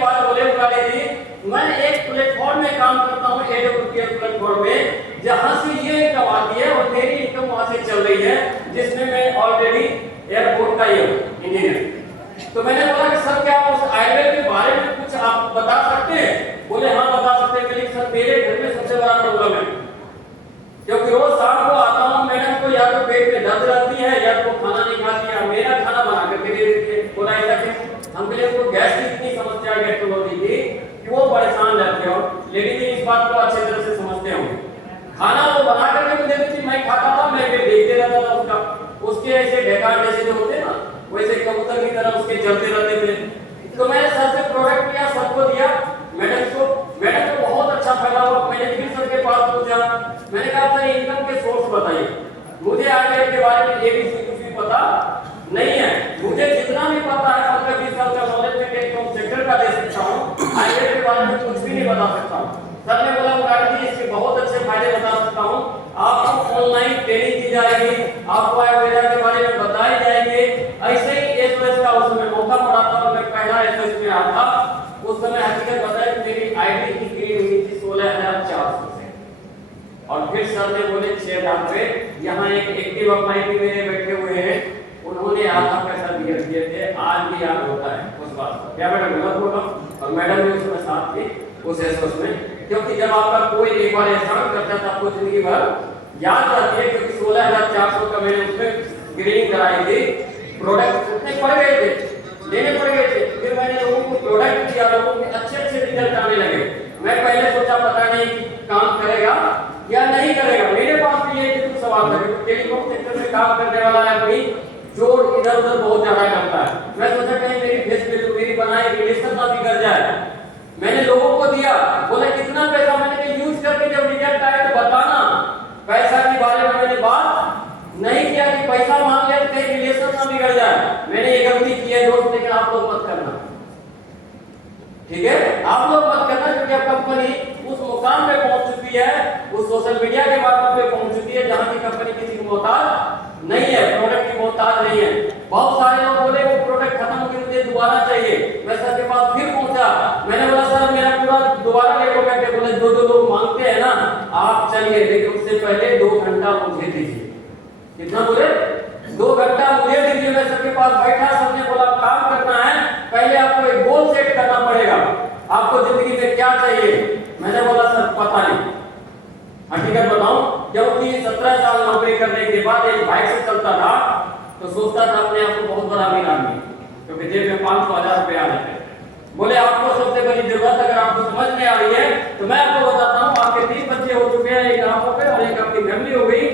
बाद बोले मुरारी जी, मैं एक प्लेटफॉर्म में काम करता हूँ, AWS प्लेटफॉर्म में, जहाँ से ये इनकम आती है और मेरी इनकम वहाँ से चल रही है, जिसमें मैं ऑलरेडी एयरपोर्ट का ये इंजीनियर। तो मैंने बोला कि सर क्या उस आईवेयर के बारे में कुछ आप बता सकते हैं? बोले हाँ बता सकते हैं। लेकिन सर मेरे घर में सबसे बड़ा प्रॉब्लम है, क्योंकि रोज शाम को आता हूँ, मैडम को या तो पेट में दर्द रहती है या तो खाना नहीं खाती है, मेरा खाना बना करके दे देती है। बोला ऐसा क्यों? हम लोग को गैस की इतनी समस्या गैस्ट्रोलॉजी की कि वो परेशान रहते हो, लेकिन इस बात को अच्छे तरह से समझते हो। खाना वो बना करके मुझे देती, मैं खाता था, मैं देखते रहता था उसका, उसके ऐसे ढेकार जैसे जो होते ना, वैसे कबूतर की तरह उसके चलते रहते थे। तो मैंने सर से प्रोडक्ट लिया, सबको दिया, मैडम को बहुत अच्छा फैला हुआ। मैंने फिर सर के पास पूछा, मैंने कहा सर इनकम के सोर्स बताइए, मुझे आईवेयर के बारे में ABC कुछ भी पता नहीं है। मुझे जितना भी पता है 15-20 साल का नॉलेज में टेलीकॉम सेक्टर का दे सकता हूँ, आईवेयर के बारे में कुछ भी नहीं बता सकता हूँ। सर ने बोला मुरारी जी इसके बहुत अच्छे फायदे बता सकता हूँ, आपको ऑनलाइन ट्रेनिंग दी जाएगी, आपको आईवेयर के बारे में बताई जाएगी। ऐसे ही SOS का उस समय मौका पड़ा था, मैं पहला SOS में आया था। उस समय हकीकत बताया कि मेरी आईडी की ग्रीड हुई थी 16,400 से, और फिर सर ने बोले 6,000 पे। यहाँ एक एक्टिव अपॉइंटी मेरे बैठे हुए हैं, उन्होंने आधा पैसा दिए थे, आज भी याद होता है उस बात का। क्या मैडम गलत बोल रहा हूँ? और मैडम भी उसमें साथ थी उस SOS में, क्योंकि जब आपका कोई एक बार एहसान करता था आपको जिंदगी भर याद रहती है। क्योंकि 16,400 का मैंने उसमें ग्रीडिंग कराई थी, प्रोडक्ट उतने पड़ गए थे, लेने पड़ गए थे। फिर मैंने लोगों को प्रोडक्ट दिया, लोगों के अच्छे रिजल्ट आने लगे। मैं पहले सोचा पता नहीं काम करेगा या नहीं करेगा, मेरे पास भी ये कुछ सवाल था। टेलीकॉम सेक्टर में काम करने वाला आदमी जोड़ इधर उधर बहुत ज्यादा करता है। मैं सोचा कहीं मेरी फेस वैल्यू, मेरी बनाई रिलेशन ना बिगड़ जाए। मैंने लोगों को दिया, बोले कितना पैसा? मैंने कहा यूज करके जब रिजल्ट आए तो बताना। पैसा के बारे में मैंने बात नहीं किया कि पैसा मांग लिया तो कहीं रिलेशन ना बिगड़ जाए। मैंने ये गलती की है दोस्त, लेकिन आप लोग मत करना, ठीक है? आप लोग मत करना, क्योंकि अब कंपनी उस मुकाम पे पहुंच चुकी है, उस सोशल मीडिया के माध्यम पे पहुंच चुकी है जहां की कंपनी किसी को मोहताज नहीं है, प्रोडक्ट की मोहताज नहीं है। बहुत सारे लोग बोले वो प्रोडक्ट खत्म हो गया, मुझे दोबारा चाहिए। मैं सर के पास फिर पहुंचा, मैंने बोला सर मेरा पूरा दोबारा ले लो करके। बोले जो लोग मांगते हैं ना आप चलिए, लेकिन उससे पहले 2 घंटा मुझे दीजिए। कितना बोले? 2 घंटा मुझे दीजिए। मैं सर के पास बैठा, सर ने बोला काम करना है, पहले आपको एक गोल सेट करना पड़ेगा, आपको जिंदगी में क्या चाहिए? मैंने बोला सर पता नहीं। हकीकत बताऊं, क्योंकि 17 साल नौकरी करने के बाद एक बाइक से चलता था तो सोचता था अपने आप को बहुत बड़ा अमीर आदमी, क्योंकि जेब में 500-1000 रुपए आ जाते। बोले आपको सबसे बड़ी जरूरत अगर आपको समझ में आ रही है तो मैं आपको बताता हूँ, आपके 3 बच्चे हो चुके हैं, एक आप हो गए और एक आपकी फैमिली हो गई।